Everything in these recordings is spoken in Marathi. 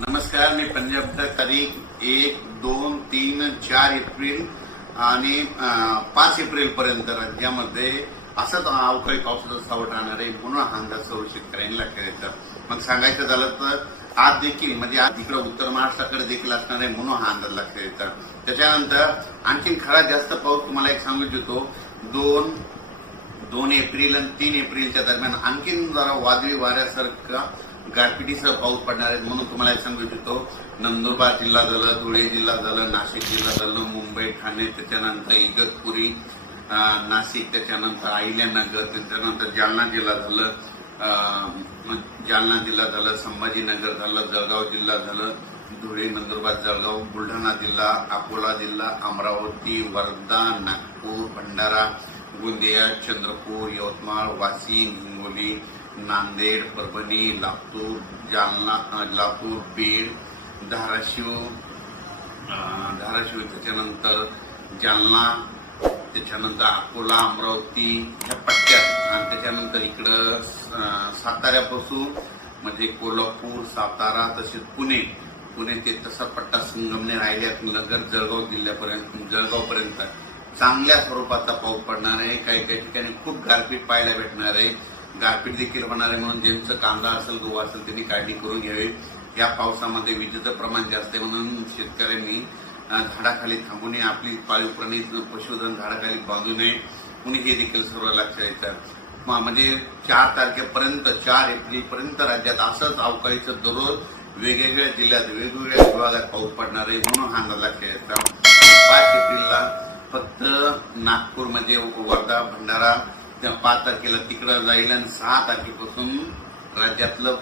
नमस्कार, मी पंजाबचा तारीख 1, 2, 3, 4 एप्रिल आणि 5 एप्रिल पर्यंत राज्यामध्ये असंच अवकाळी पावसाचा सावट राहणार आहे म्हणून हा अंदाज सर्व शेतकऱ्यांनी लक्षात येतं. मग सांगायचं झालं तर आज देखील म्हणजे आज इकडे उत्तर महाराष्ट्राकडे देखील असणार आहे म्हणून हा अंदाज लक्षात येतं. त्याच्यानंतर आणखी खरा जास्त पाऊस तुम्हाला एक सांगू इच्छितो. 2 एप्रिल आणि 3 एप्रिलच्या दरम्यान आणखीन जरा वादळी वाऱ्यासारखा गारपिटीसह पाऊस पडणार आहे म्हणून तुम्हाला एक सांगू इच्छितो. नंदुरबार जिल्हा झालं, धुळे जिल्हा झालं, नाशिक जिल्हा झालं, मुंबई, ठाणे, त्याच्यानंतर इगतपुरी, नाशिक, त्याच्यानंतर अहिल्यानगर, त्याच्यानंतर जालना जिल्हा झालं, संभाजीनगर झालं, जळगाव जिल्हा झालं, धुळे, नंदुरबार, जळगाव, बुलढाणा जिल्हा, अकोला जिल्हा, अमरावती, वर्धा, नागपूर, भंडारा, गोंदिया, चंद्रपूर, यवतमाळ, वाशिम, हिंगोली, नांदेड, परभणी, लातूर, जालना, बीड, धाराशिव, त्याच्यानंतर जालना, त्याच्यानंतर अकोला, अमरावती ह्या पट्ट्यात आणि त्याच्यानंतर इकडं साताऱ्यापासून म्हणजे कोल्हापूर, सातारा तसेच पुणे ते तसा पट्टा संगमनेर, अहिल्यानगर, जळगावपर्यंत चांगल्या स्वरूपाचा पाऊस पडणार आहे. काही ठिकाणी खूप गारपीट पाहायला भेटणार आहे. गारपीट देखील होणार आहे म्हणून ज्यांचं कांदा असेल, गहू असेल त्यांनी काळजी करून घ्यावी. या पावसामध्ये विजेचं प्रमाण जास्त आहे म्हणून शेतकऱ्यांनी झाडाखाली थांबू नये, आपली पाळीव प्राणी पशुधन झाडाखाली बांधू नये म्हणून हे देखील सर्व लक्षात येतं. म्हणजे 4 तारखेपर्यंत 4 एप्रिलपर्यंत राज्यात असंच अवकाळीचं दररोज वेगवेगळ्या जिल्ह्यात वेगवेगळ्या विभागात पाऊस पडणार आहे म्हणून हा अंदाज लक्षात येतं. 5 एप्रिलला फक्त नागपूरमध्ये, वर्धा, भंडारा 5 तारखेला तिकडं जाईल आणि 6 तारखेपासून राज्यातलं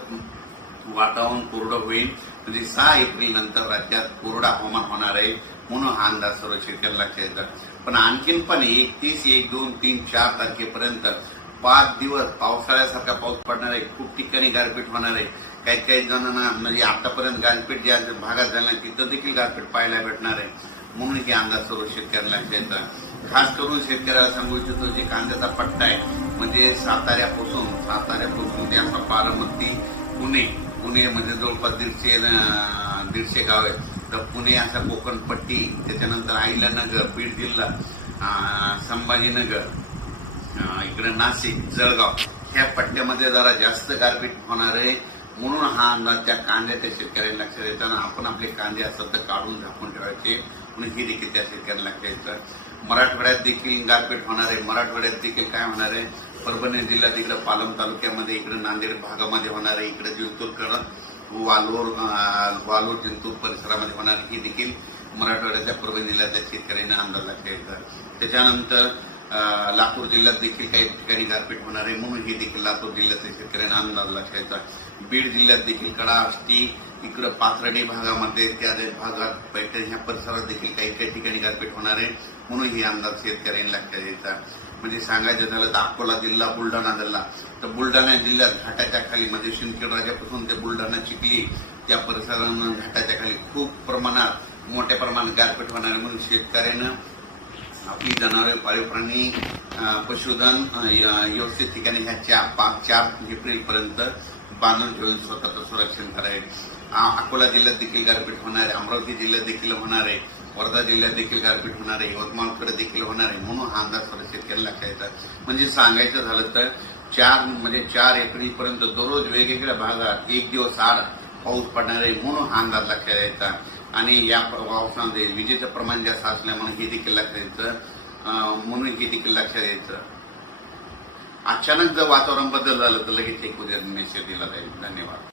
वातावरण कोरडं होईल. म्हणजे 6 एप्रिल नंतर राज्यात कोरडा हवामान होणार आहे म्हणून हा अंदाज सर्व शेतकऱ्यांना लक्षात येतात. पण आणखीन पण 31, 1, 2, 3, 4 तारखेपर्यंत 5 दिवस पावसाळ्यासारखा पाऊस पडणार आहे. खूप ठिकाणी गारपीट होणार आहे. काही जणांना म्हणजे आतापर्यंत गारपीट ज्या भागात झाल्या तिथं देखील गारपीट पाहायला भेटणार आहे म्हणून हे अंदाज सर्व शेतकऱ्यांना लक्षात येतात. खास करून शेतकऱ्याला सांगू इच्छितो जे कांद्याचा पट्टा आहे म्हणजे साताऱ्यापासून ते असा बारामती, पुणे म्हणजे जवळपास 150 गाव आहे. तर पुणे असा कोकणपट्टी, त्याच्यानंतर अहिल्यानगर, बीड जिल्हा, संभाजीनगर, इकडे नाशिक, जळगाव ह्या पट्ट्यामध्ये जरा जास्त गारपीट होणार आहे म्हणून हा अंदाज त्या कांद्याच्या शेतकऱ्यांना लक्षात येताना आपण आपले कांदे असतात तर काढून झाकून ठेवायचे म्हणून हे देखील त्या शेतकऱ्यांना लक्षात येतं. मराठवाड्यात देखील गारपीट होणार आहे. मराठवाड्यात देखील काय होणार आहे, परभणी जिल्ह्यात इकडे पालम तालुक्यामध्ये, इकडे नांदेड भागामध्ये होणार आहे, इकडे जिंतूर, वालोर जिंतूर परिसरामध्ये होणार आहे. ही देखील मराठवाड्यातल्या परभणी जिल्ह्यातल्या शेतकऱ्यांना अंदाज लक्षात येतात. त्याच्यानंतर लातूर जिल्ह्यात देखील काही ठिकाणी गारपीट होणार आहे म्हणून ही देखील लातूर जिल्ह्यातल्या शेतकऱ्यांना अंदाज लक्षात येतात. बीड जिल्ह्यात देखील कडा, आष्टी, इकडं पाथर्डी भागामध्ये, त्या भागात, पैठण ह्या परिसरात देखील काही ठिकाणी गारपीट होणार आहे म्हणून ही अंदाज शेतकऱ्यांना लक्षात येतात. म्हणजे सांगायचं झालं तर अकोला जिल्हा, बुलढाणा जिल्हा, तर बुलढाणा जिल्ह्यात घाटाच्या खाली म्हणजे शिंदखेड राजापासून ते बुलढाणा, चिखली या परिसरांना घाटाच्या खाली खूप मोठ्या प्रमाणात गारपीट होणार आहे म्हणून शेतकऱ्यांना आपली जनावरे, पाळीव प्राणी, पशुधन व्यवस्थित ठिकाणी ह्या 4 एप्रिलपर्यंत बांधून ठेवून स्वतःचं संरक्षण करावे. अकोला जिल्ह्यात देखील गारपीट होणार आहे, अमरावती जिल्ह्यात देखील होणार आहे, वर्धा जिल्ह्यात देखील गारपीट होणार आहे, यवतमाळकडे देखील होणार आहे म्हणून हा अंदाज सर्व शेतकऱ्यांना लक्षात येतात. म्हणजे सांगायचं झालं तर 4 एप्रिलपर्यंत दररोज वेगवेगळ्या भागात 1 दिवस आड पाऊस पडणार आहे म्हणून हा अंदाज लक्षात येतात. आणि या पावसामध्ये विजेचं प्रमाण जास्त असल्यामुळे हे देखील लक्षात येतं म्हणून हे देखील लक्षात येतं. अचानक जर वातावरण बदल झालं तर लगेच एक उद्या मेसेज दिला जाईल. धन्यवाद.